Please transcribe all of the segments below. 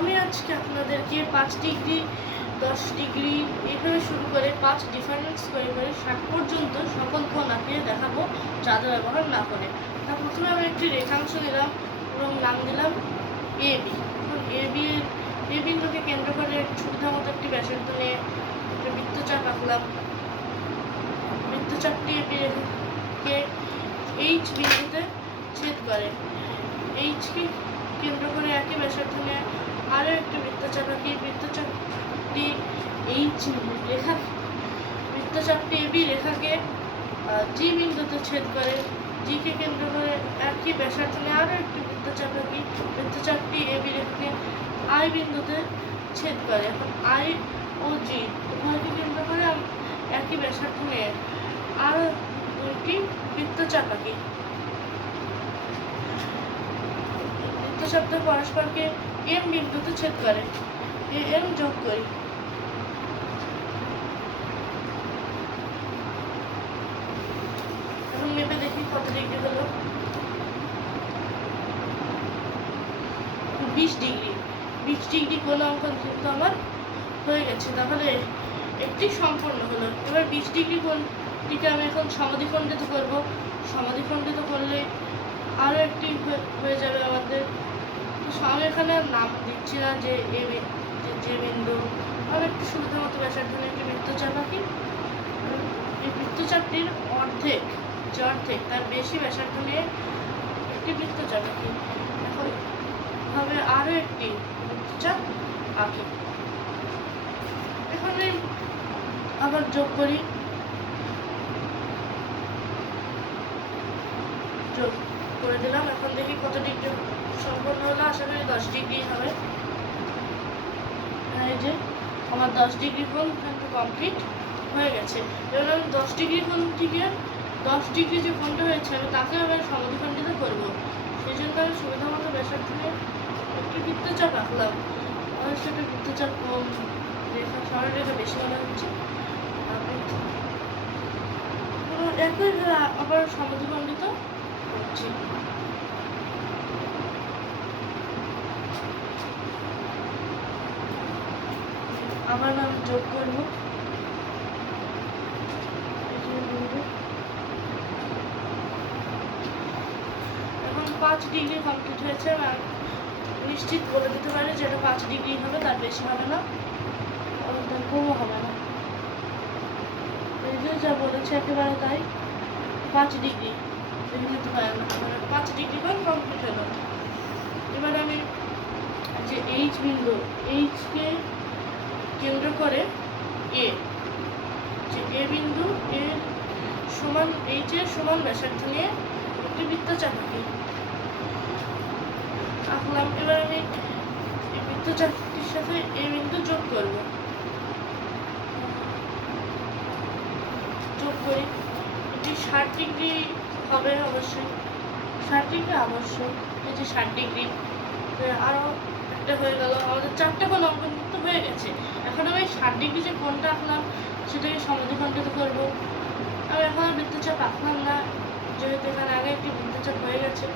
আমি আজকে আপনাদেরকে ৫ ডিগ্রি ১০ ডিগ্রি এইভাবে শুরু করে ৫ ডিফারেন্স করে ৬০ পর্যন্ত সকল কোণ আঁকিয়ে দেখাবো চাঁদা ব্যবহার না করে। তা প্রথমে আমি একটি রেখাংশ নিলাম এবং নাম দিলাম এবি। এখন এ বিন্দুকে কেন্দ্র করে সুবিধা মতো একটি ব্যাসার্ধ নিয়ে একটা বৃত্তচাপ আঁকলাম। বৃত্তচাপটি এবি রেখাকে এইচ বিন্দুতে ছেদ করে। এইচকে কেন্দ্র করে একই ব্যাসার্ধ নিয়ে আরও একটি বৃত্তচাপ আঁকি। বৃত্তচাপটি এবি রেখাকে জি বিন্দুতে ছেদ করে। জিকে কেন্দ্র করে একই ব্যাসার্ধ নিয়ে আরও একটি বৃত্তচাপ আঁকি। বৃত্তচাপটি এবি রেখাকে আই বিন্দুতে ছেদ করে। এখন আই ও জি উভয়কে কেন্দ্র করে একই ব্যাসার্ধ নিয়ে আরও দুটি বৃত্তচাপ আঁকি। বৃত্তচাপটা পরস্পরকে এম বিন্দুতে ছেদ করে। এম যোগ করি। এখন মেপে দেখি কত ডিগ্রি হলো। ২০ ডিগ্রি। ২০ ডিগ্রি কোণ অঙ্কন কিন্তু আমার হয়ে গেছে। তাহলে একটি সম্পূর্ণ হলো। এবার ২০ ডিগ্রি কোণটিকে আমি এখন সমাদ্বিখণ্ডিত করব। সমাদ্বিখণ্ডিত করলে আরও একটি হয়ে যাবে আমাদের। আমি এখানে নাম দিচ্ছি না যে যে বিন্দু, আমি একটু সুবিধা মতো ব্যাসার্ধ নিয়ে একটি বৃত্তচাপ আঁকি। এই বৃত্তচাপটির অর্ধেক তার বেশি ব্যাসার্ধ নিয়ে একটি বৃত্তচাপ আঁকি। এখন ভাবে আরও একটি বৃত্তচাপ আঁকি। এখানে আবার যোগ করি। যোগ করে দিলাম। এখন দেখি কত ডিগ্রি সম্পন্ন হলো। আশা করি ১০ ডিগ্রি হবে। এই যে আমার ১০ ডিগ্রি কোণ কিন্তু কমপ্লিট হয়ে গেছে। এবার আমি ১০ ডিগ্রি কোণ থেকে ১০ ডিগ্রি যে কোণটা হয়েছে আমি তাকে আবার সমাদ্বিখণ্ডিত করবো। সেই জন্য আমি সুবিধা মতো ব্যাসার্ধ নিয়ে একটি বৃত্তচাপ আঁকলাম। আমার সেটা বৃত্তচাপ রেখা সরল রেখা বেশি মনে হচ্ছে। একইভাবে আবার সমাদ্বিখণ্ডিত করছি। আবার আমি যোগ করব। এখন ৫ ডিগ্রি কমপ্লিট হয়েছে। নিশ্চিত বলে দিতে পারি যে এটা ৫ ডিগ্রি হবে, তার বেশি হবে না, তার কমও হবে না। এই যে যা বলেছে একেবারে তাই, ৫ ডিগ্রি নিতে পারে না। ৫ ডিগ্রি কোণ কমপ্লিট হলো। এবার আমি যে এইচ বিন্দু, এইচকে কেন্দ্র করে এ বিন্দু এর সমান এইচের সমান ব্যাসার্ধ নিয়ে একটি বৃত্তচাপ আঁকলাম। এবার আমি এই বৃত্তচাপটির সাথে এ বিন্দু যোগ করব। যোগ করি। এটি ৬০ ডিগ্রি হবে অবশ্যই। ৬০ ডিগ্রি অবশ্যই। এই যে ৬০ ডিগ্রি আরও একটা হয়ে গেল। আমাদের ৪টে কোণ অঙ্কনযুক্ত হয়ে গেছে। এখন আমি ৬০ ডিগ্রি যে কোণটা আঁকলাম সেটাকে সমাদ্বিখণ্ডিত করব। আমি এখন আর বৃত্তচাপ আঁকলাম না, যেহেতু এখানে আগে একটি বৃত্তচাপ হয়ে গেছে।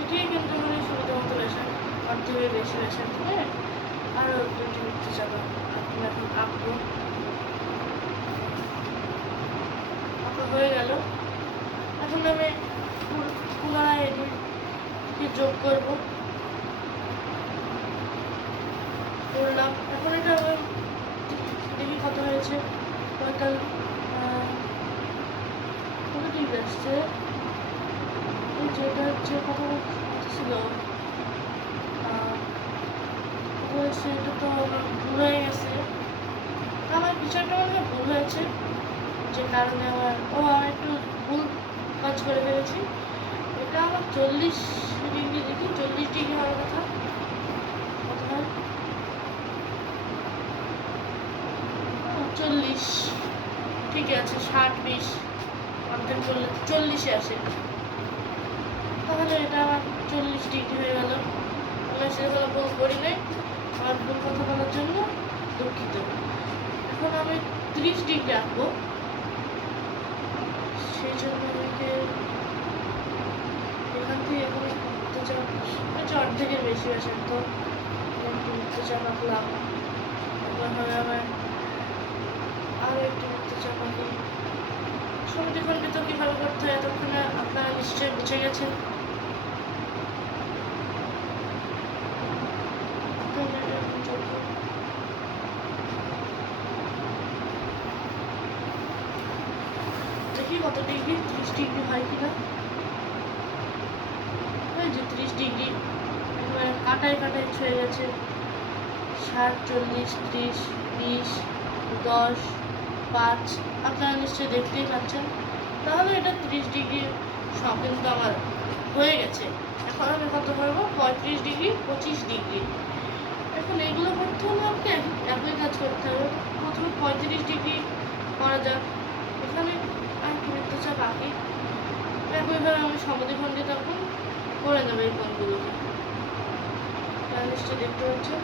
এটিকে কেন্দ্র করে সুবিধা মতো ব্যাসার্ধ অর্ধেকের বেশি ব্যাসার্ধ হয়ে আরও দুটি বৃত্তচাপ এখন আঁকবো। আঁকা হয়ে গেল। এখন আমি পুনরায় এটিকে যোগ করবো। করলাম। এখন এটা দেখি কত হয়েছে। কত ডিগ্রি আসছে। যেটা হচ্ছে কত ছিল হয়েছে, এটা তো আমার ভুল হয়ে গেছে। আমার বিষয়টা মনে ভুল হয়েছে, যে কারণে আমি একটু ভুল কাজ করে ফেলেছি। এটা আমার ৪০ ডিগ্রি, দেখি ৪০ ডিগ্রি হওয়ার কথা। কত হয়? ৪০। ঠিক আছে, ৬০-২০ অর্ধেক করলে ৪০-এ আসে। তাহলে এটা আমার ৪০ ডিগ্রি হয়ে গেল। আমি সেগুলো ভুল করি নাই। আমার ভুল কথা বলার জন্য দুঃখিত। এখন আমি ৩০ ডিগ্রি আঁকবো। সেই জন্য আমাকে এখান থেকে এখন অর্ধেকের বেশি ব্যাসার্ধ বৃত্তচাপ আঁকলাম। এবার হবে আমার আরও একটি বৃত্তচাপ আঁকি। সমদ্বিখণ্ডিত কীভাবে করতে হয় এতক্ষণে আপনারা নিশ্চয়ই বুঝে গেছেন। দেখি কত ডিগ্রি, 30 ডিগ্রি হয় কিনা। ওই যে 30 ডিগ্রি একেবারে কাটায় কাটায় ছুঁয়ে গেছে। 60, 40, 30, 20, 10, 5 আপনারা নিশ্চয়ই দেখতেই পাচ্ছেন। তাহলে এটা 30 ডিগ্রি সব কিন্তু আমার হয়ে গেছে। এখন আমি কত করবো? 35 ডিগ্রি, 25 ডিগ্রি। এখন এগুলো করতে হলে আমাকে একই কাজ করতে হবে। প্রথমে 35 ডিগ্রি করা যাক। এখানে আমি বৃত্তচাপ আঁকি। একইভাবে আমি সমদ্বিখণ্ডিত এখন করে নেবো এই কোণগুলোকে। নিশ্চয়ই দেখতে পাচ্ছেন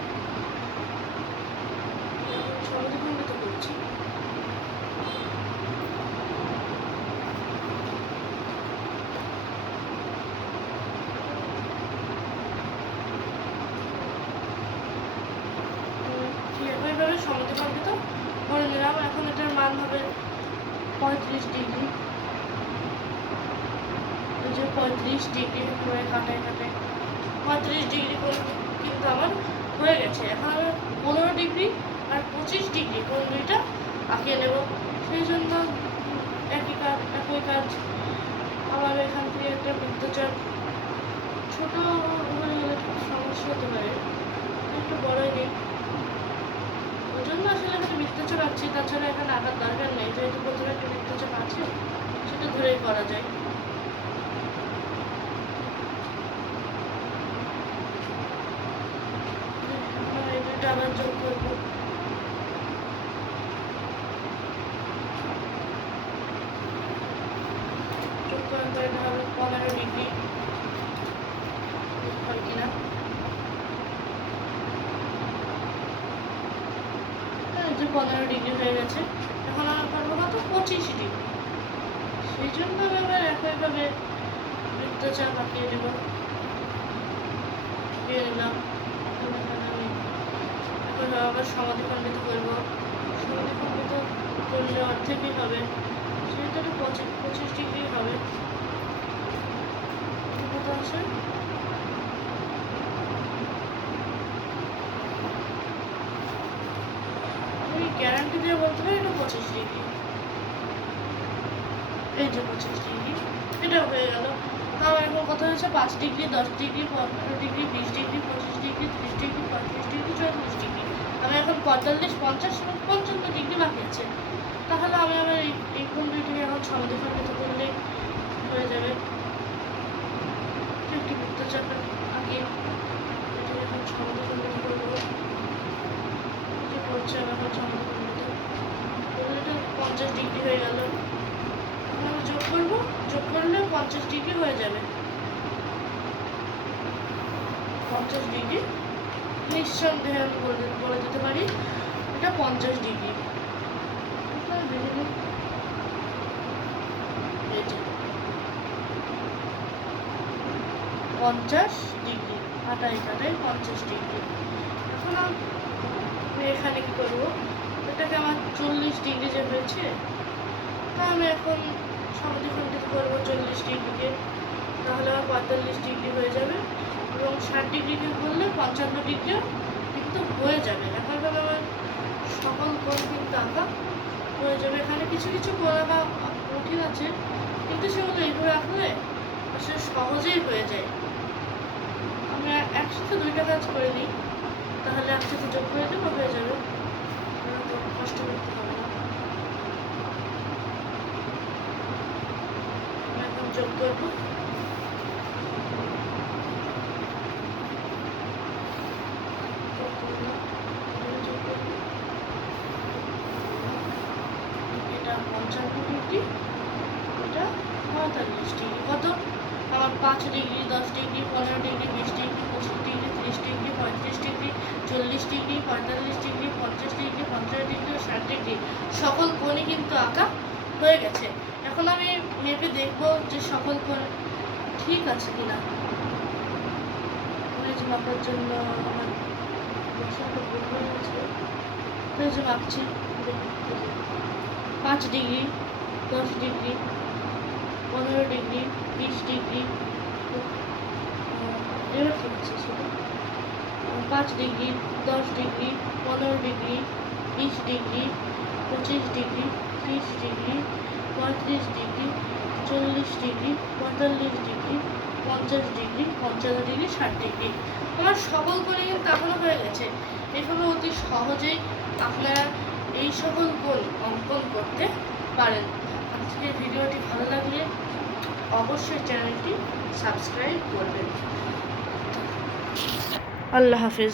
সমদ্বিখণ্ডিত করছি। একইভাবে সমদ্বিখণ্ডিত করে নিলাম। এখন এটার মান হবে 35 ডিগ্রি। 35 ডিগ্রি একেবারে কাটায় কাটায় 35 ডিগ্রি কোণ কিন্তু আমার হয়ে গেছে। এখন আমি 15 ডিগ্রি আর 25 ডিগ্রি কোণ দুইটা আঁকিয়ে নেব। সেই জন্য একই কাজ আবার এখান থেকে একটা বৃত্তচাপ ছোট হয়ে গেলে সমস্যা হতে পারে, একটু বড়ই নেই। ওই জন্য আসলে আমি বৃত্তচাপ আঁকছি, তাছাড়া এখানে আঁকার দরকার নেই। যেহেতু প্রথমে একটা বৃত্তচাপ আছে সেটা ধরেই করা যায়। আবার যোগ করবো। যোগ করার পরে এটা হবে 15 ডিগ্রি হয় কিনা। যে 15 ডিগ্রি হয়ে গেছে। এখন আমরা পারবো কত? 25 ডিগ্রি। সেই জন্য আমি আবার একইভাবে বৃত্তচাপ আঁকিয়ে দেবো। দিয়ে নিলাম। আমি এখন আবার সমদ্বিখণ্ডিত করবো। সমদ্বিখণ্ডিত করলে অর্ধেকই হবে, সেহেতু 25 ডিগ্রি হবে। কত আছে? আমি গ্যারান্টি দিয়ে বলতে পারি এটা 25 ডিগ্রি। এই যে 25 ডিগ্রি, এটাও হয়ে গেল। আমার এখন কত হয়েছে? 5 degree, 10 degree, 15 degree, 20 degree, 25 degree, 30 degree, 35 degree, 40 degree. আমি এখন 45, 50 এবং 55 ডিগ্রি বাকি আছে। তাহলে আমি আবার এই কোণ দুইটিকে এখন সমদ্বিখণ্ডিত করলে হয়ে যাবে। একটি বৃত্তচাপ আঁকি এটাকে এখন সমদ্বিখণ্ডিত করবো। যে করছে আমি এখন সমদ্বিখণ্ডিত করলে এটা 50 ডিগ্রি হয়ে গেল। আমি যোগ করবো, যোগ করলে 50 ডিগ্রি হয়ে যাবে। 50 ডিগ্রি নিঃসন্দেহে আমি বলে দিতে পারি এটা 50 ডিগ্রি। 50 ডিগ্রি, কাটাই কাটাই 50 ডিগ্রি। এখন আমি এখানে কি করবো? এটাকে আমার 40 ডিগ্রি যে হয়েছে, তা আমি এখন সমদ্বিখণ্ডিত করবো 40 ডিগ্রিকে। তাহলে আমার 45 ডিগ্রি হয়ে যাবে এবং 60 ডিগ্রিকে করলে 55 ডিগ্রিও কিন্তু হয়ে যাবে। এখন আমার সকল কোণ কিন্তু আঁকা হয়ে যাবে। এখানে কিছু কিছু কোণ আঁকা কঠিন আছে, কিন্তু সেগুলো এইভাবে আঁকলে আসলে সহজেই হয়ে যায়। আমি একসাথে দুইটা কাজ করে নিই, তাহলে একসাথে যোগ করে দেবো, হয়ে যাবে। কষ্ট করতে হবে না। এখন যোগ করবো। এটা 55 ডিগ্রি, এটা 45 ডিগ্রি। কত? আমার 5 degree, 10 degree, 15 degree, 20 degree, 25 degree, 30 degree, 35 degree, 40 degree, 45 degree, 50 degree, 55 degree, 60 degree সকল কোণই কিন্তু আঁকা হয়ে গেছে। এখন আমি মেপে দেখবো যে সকল কোণ ঠিক আছে কিনা। মাপার জন্য আমার মশলাটা ভুল হয়ে গেছে। তো এই যে মাপছি 5 ডিগ্রি, 10 ডিগ্রি, 15 ডিগ্রি, 20 ডিগ্রি। এবার কি হচ্ছে সেটা 5 degree, 10 degree, 15 degree, 20 degree, 25 degree, 30 degree, 35 degree, 40 degree, 45 degree, 50 degree, 55 degree, 60 degree. আমার সকল কোণে কিন্তু এখনো হয়ে গেছে। এভাবে অতি সহজেই আপনারা এই সকল কোণ অঙ্কন করতে পারেন। আজকের ভিডিওটি ভালো লাগলে অবশ্যই চ্যানেলটি সাবস্ক্রাইব করবেন। আল্লাহ হাফেজ।